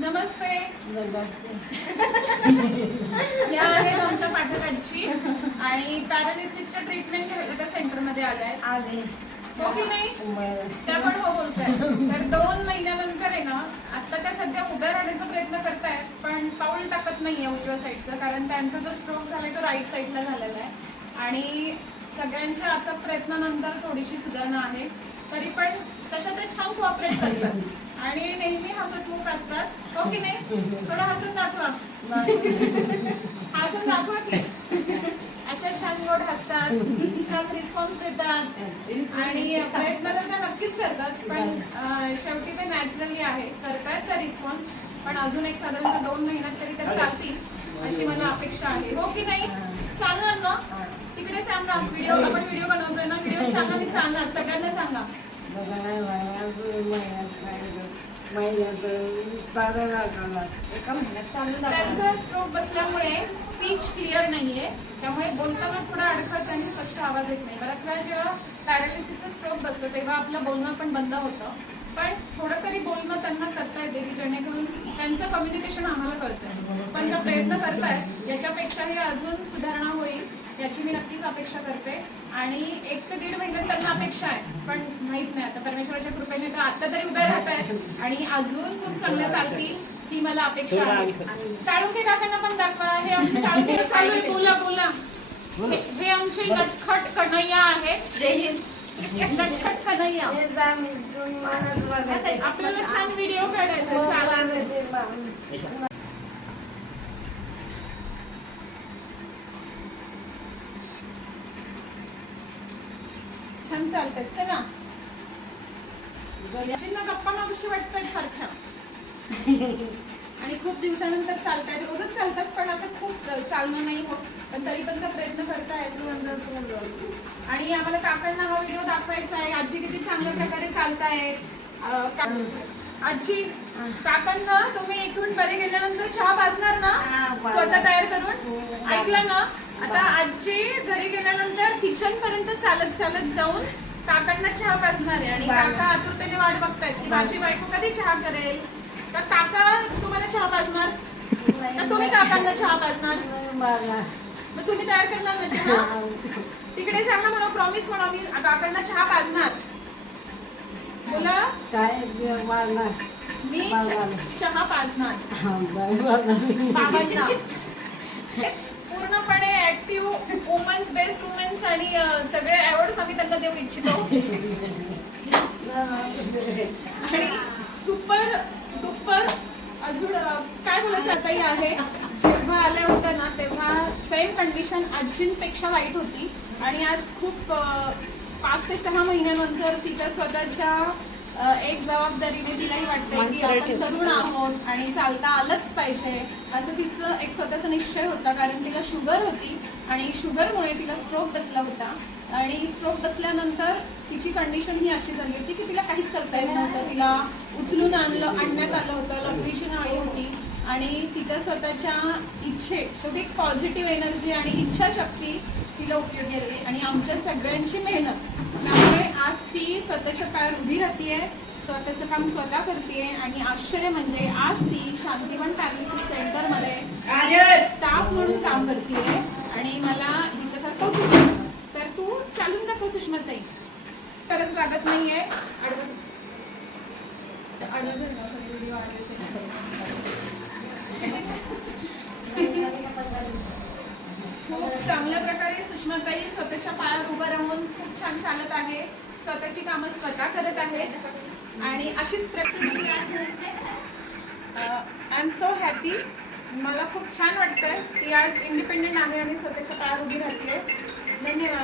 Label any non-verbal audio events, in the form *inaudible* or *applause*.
नमस्ते. *laughs* या आहेत आमच्या पाठकांची आणि पॅरालिसिसच्या ट्रीटमेंट त्या सेंटरमध्ये आल्या आहेत. हो की नाही? त्या पण हो बोलताय तर दोन महिन्यानंतर आहे ना आता त्या सध्या उभ्या राहण्याचा प्रयत्न करतायत पण पाऊल टाकत नाहीये उजव्या साईडचं कारण त्यांचा जो स्ट्रोक झालाय तो राईट साईडला झालेला आहे. आणि सगळ्यांच्या आता प्रयत्नानंतर थोडीशी सुधारणा आहे. तरी पण तशा ते छान कोऑपरेट करतात. आणि नेहमी हसतमुख असतात. हो की नाही? थोडं हसून दाखवा. हसून दाखवा की. अशा छान गोड हसतात. छान रिस्पॉन्स देतात. आणि प्रयत्न तर त्या नक्कीच करतात. पण शेवटी ते नॅचरली आहे. करतात त्या रिस्पॉन्स पण अजून एक साधारणतः दोन महिन्यात तरी त्या चालतील अशी मला अपेक्षा आहे. हो की नाही? चालणार ना? सांगा व्हिडिओ आपण व्हिडिओ बनवतोय ना व्हिडिओ सांगा मी चालणार सगळ्यांना सांगा. एका महिन्यात चालून दाखवा त्यांचा स्ट्रोक बसल्यामुळे स्पीच क्लिअर नाहीये. त्यामुळे बोलताना थोडा अडखळत आणि स्पष्ट आवाज येत नाही. बऱ्याच वेळा जेव्हा पॅरालिसिसचा स्ट्रोक बसतो तेव्हा आपलं बोलणं पण बंद होतं. पण थोडं तरी बोलणं त्यांना करता येते की जेणेकरून त्यांचं कम्युनिकेशन आम्हाला कळतं. पण त्या प्रयत्न करतायत याच्यापेक्षाही अजून सुधारणा होईल. याची मी नक्कीच अपेक्षा करते. आणि एक ते दीड महिन्यात त्यांना अपेक्षा आहे. पण माहीत नाही आता परमेश्वराच्या कृपेने तर आता तरी उभे राहत आहेत. आणि अजून खूप चांगलं चालतील ही मला अपेक्षा आहे. साळुंके काकांना पण दाखवा. हे आमचे साळुंके *laughs* चालू आहे बोला बोला. हे हे आमचे नटखट कन्हैया आहेत. जय हिंद. नटखट कन्हैया. आपल्याला छान व्हिडिओ काढायचा चालायचं छान चालतात चला. गप्पा मागशी वाटतात सारख्या. आणि खूप दिवसानंतर चालतायत. रोजच चालतात पण असं खूप चालणं नाही होत. पण तरी पण प्रयत्न करतायत आणि आम्हाला काकांना हा व्हिडिओ दाखवायचा आहे. आजी किती चांगल्या प्रकारे चालतायत. आजी काकांना तुम्ही इथून बरे गेल्यानंतर चहा पाजणार ना? स्वतः तयार करून? ऐकलं ना? आता आजी घरी गेल्यानंतर किचन पर्यंत चालत चालत जाऊन काकांना चहा पाजणार आहे. आणि काका आतुरतेने वाट बघतायत की माझी बायको कधी चहा करेल? तर काका तुम्हाला चहा पाजणार तर तुम्ही काकांना चहा पाजणार मग तुम्ही तयार करणार ना चहा? तिकडे सांगा म्हणा प्रॉमिस म्हणा मी काकांना चहा पाजणार बोला. मी च- चहा पाजणार. बाबांना. पूर्णपणे वुमन्स बेस्ट वुमन्स आणि सगळे अवॉर्ड्स आम्ही त्यांना देऊ इच्छितो. आणि सुपर डुपर अजून काय बोलायचं आताही आहे? जेव्हा आल्या होत्या ना तेव्हा सेम कंडिशन आजींपेक्षा वाईट होती. आणि आज खूप पाच ते सहा महिन्यानंतर तिच्या स्वतःच्या एक जबाबदारीने तिलाही वाटतंय की आपण तरुण आहोत आणि चालता आलंच पाहिजे असं तिचं एक स्वतःचा निश्चय होता. कारण तिला शुगर होती आणि शुगरमुळे तिला स्ट्रोक बसला होता. आणि स्ट्रोक बसल्यानंतर तिची कंडिशन ही अशी झाली होती की तिला काहीच करता येत नव्हतं. तिला उचलून आणलं आणण्यात आलं होतं लघवीची आली होती. आणि तिच्या स्वतःच्या इच्छे शेवटी पॉझिटिव्ह एनर्जी आणि इच्छाशक्ती तिला उपयोगी आली. आणि आमच्या सगळ्यांची मेहनत आज ती स्वतःच्या पायावर उभी राहतीये स्वतःचं काम स्वतः करते आणि आश्चर्य म्हणजे आज ती शांतिवन पॅरालिसिस सेंटरमध्ये स्टाफ म्हणून काम करते आणि मला हिचं फार कौतुक. तर तू चालून दाखव सुषमाताई खरंच लागत नाहीये आडवं आडवं धर ना, sorry, video आडवेच आहे. खूप चांगल्या प्रकारे सुषमाताई स्वतःच्या पायावर उभं राहून खूप छान चालत आहे स्वतःची कामं स्वतः करत आहेत. आणि अशीच प्रतिक्रिया आय एम सो हॅपी मला खूप छान वाटतंय. ती आज इंडिपेंडेंट आहे आणि स्वतःच्या पायावर उभी राहते धन्यवाद.